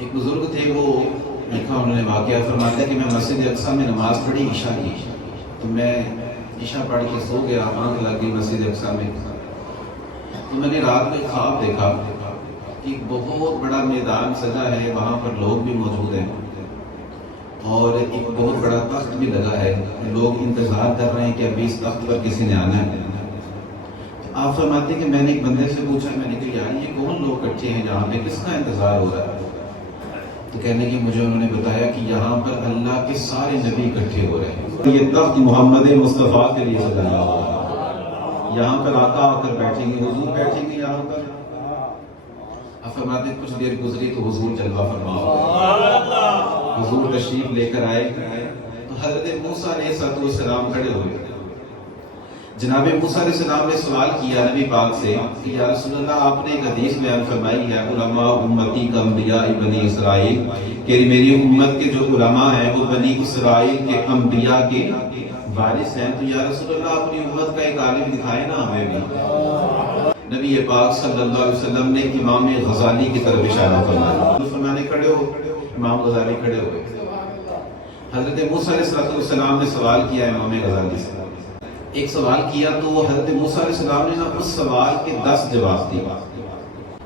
ایک بزرگ تھے، وہ لکھا انہوں نے واقعہ، فرماتے کہ میں مسجد اقصی میں نماز پڑھی عشاء کی، تو میں عشاء پڑھ کے سو گیا، آنکھ لگ گئی مسجد اقصی میں، تو میں نے رات میں خواب دیکھا کہ ایک بہت بڑا میدان سجا ہے، وہاں پر لوگ بھی موجود ہیں اور ایک بہت بڑا تخت بھی لگا ہے، لوگ انتظار کر رہے ہیں کہ ابھی اس تخت پر کسی نے آنا ہے۔ آپ فرماتے کہ میں نے ایک بندے سے پوچھا، میں نے کہا یار یہ کون لوگ اکٹھے ہیں جہاں پہ، کس کا انتظار ہو رہا ہے؟ تو کہنے کی مجھے انہوں نے بتایا کہ یہاں پر اللہ کے سارے نبی اکٹھے ہو رہے ہیں، یہ تخت محمد مصطفیٰ کے لیے سجایا ہوا ہے، یہاں پر آقا آ کر بیٹھیں گے، حضور بیٹھیں گے یہاں پر۔ آپ فرماتے کچھ دیر گزری تو حضور جلوہ فرما ہو گئے، حضور تشریف لے کر آئے تو حضرت موسیٰ علیہ السلام کھڑے ہوئے۔ جناب موسیٰ علیہ السلام نے سوال کیا نبی پاک سے کہ یا رسول اللہ، آپ نے ایک حدیث بیان فرمائی ہے علماء امتی کا انبیاء بنی اسرائیل، کہ میری امت کے جو علماء ہیں وہ بنی اسرائیل کے انبیاء کے وارث ہیں، تو یا رسول اللہ اپنی امت کا ایک عالم دکھائے نا ہمیں بھی۔ نبی پاک صلی اللہ علیہ وسلم نے امام غزالی کی طرف اشارہ فرمایا، فرمانے کھڑے ہو، امام غزالی کھڑے ہوئے۔ حضرت موسیٰ علیہ السلام نے سوال کیا امام غزالی سے، ایک سوال کیا تو حضرت موسیٰ علیہ السلام نے نا اس سوال کے 10 جواب دیے،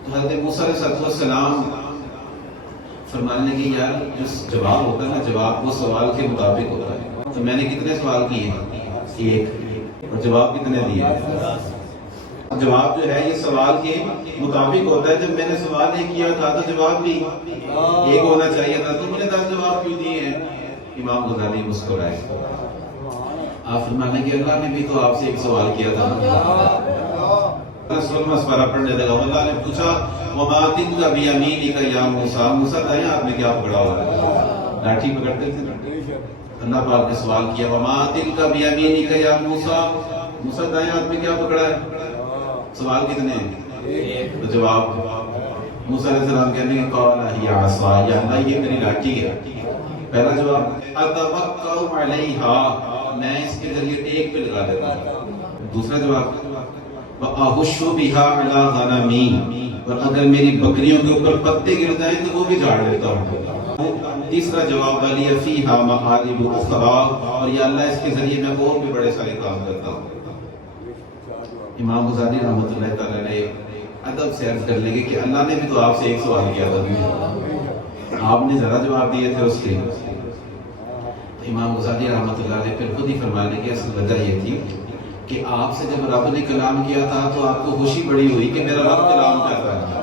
تو حضرت موسیٰ علیہ السلام فرمانے لگے یار جو جواب ہوتا ہے نا، جواب وہ سوال کے مطابق ہوتا ہے، تو میں نے کتنے سوال کیے؟ ایک، اور جواب کتنے دیے؟ جواب جو ہے یہ سوال کے مطابق ہوتا ہے، جب میں نے سوال ایک کیا تھا تو جواب بھی ایک ہونا چاہیے تھا، تو میں نے 10 جواب کیوں دیے ہیں؟ امام غزالی مسکرائے۔ آپ فرمانے کہ اللہ نے بھی تو آپ سے ایک سوال کیا تھا، رسول مسورہ پڑھنے لگا، اللہ نے پوچھا وما تلک بیمینک یا موسیٰ، موسیٰ دائیں ہاتھ میں کیا پکڑا ہوا ہے؟ لاٹھی پکڑتے تھے۔ اللہ پاک نے سوال کیا وما تلک بیمینک یا موسیٰ، موسیٰ دائیں ہاتھ میں کیا پکڑا ہے؟ سوال کتنے ہیں؟ تو جواب موسیٰ علیہ السلام کہنے کہ قال ہی عصای، یا اللہ یہ میری لاٹھی ہے۔ پہلا جواب اتوکل علیہا، میں اس کے ذریعے ٹیک پہ لگا دیتا ہوں۔ دوسرا جواب وَأَحُشُّ بِهَا عَلَىٰ غَنَمِي، اور اگر میری بکریوں کے اوپر پتے گر جائیں تو وہ بھی جھاڑ دیتا ہوں۔ تیسرا جواب وَلِيَ فِيهَا مَآرِبُ أُخْرَىٰ، اور یا اللہ اس کے ذریعے میں اور بھی بڑے سارے کام کرتا ہوں۔ امام غزالی رحمۃ اللہ تعالیٰ نے ادب سے عرض کر لیں گے کہ اللہ نے بھی تو آپ سے ایک سوال کیا تھا، آپ نے ذرا جواب دیے تھے اس کے۔ امام غزالی رحمۃ اللہ علیہ پھر خود ہی فرمانے کی اصل وجہ یہ تھی کہ آپ سے جب رب نے کلام کیا تھا تو آپ کو خوشی بڑی ہوئی کہ میرا رب کلام کرتا ہے،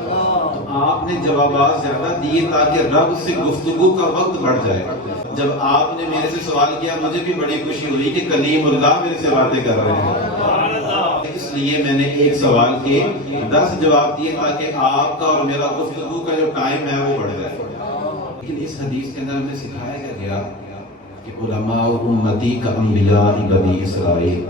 تو آپ نے جوابات زیادہ دیے تاکہ رب سے گفتگو کا وقت بڑھ جائے۔ جب آپ نے میرے سے سوال کیا مجھے بھی بڑی خوشی ہوئی کہ کلیم اللہ میرے سے باتیں کر رہے ہیں، اس لیے میں نے ایک سوال کے 10 جواب دیے تاکہ آپ کا اور میرا گفتگو کا جو ٹائم ہے وہ بڑھ جائے۔ لیکن اس حدیث کے اندر ہمیں سکھایا گیا کہ علماء امتی کا انبیاء بنی اسرائیل،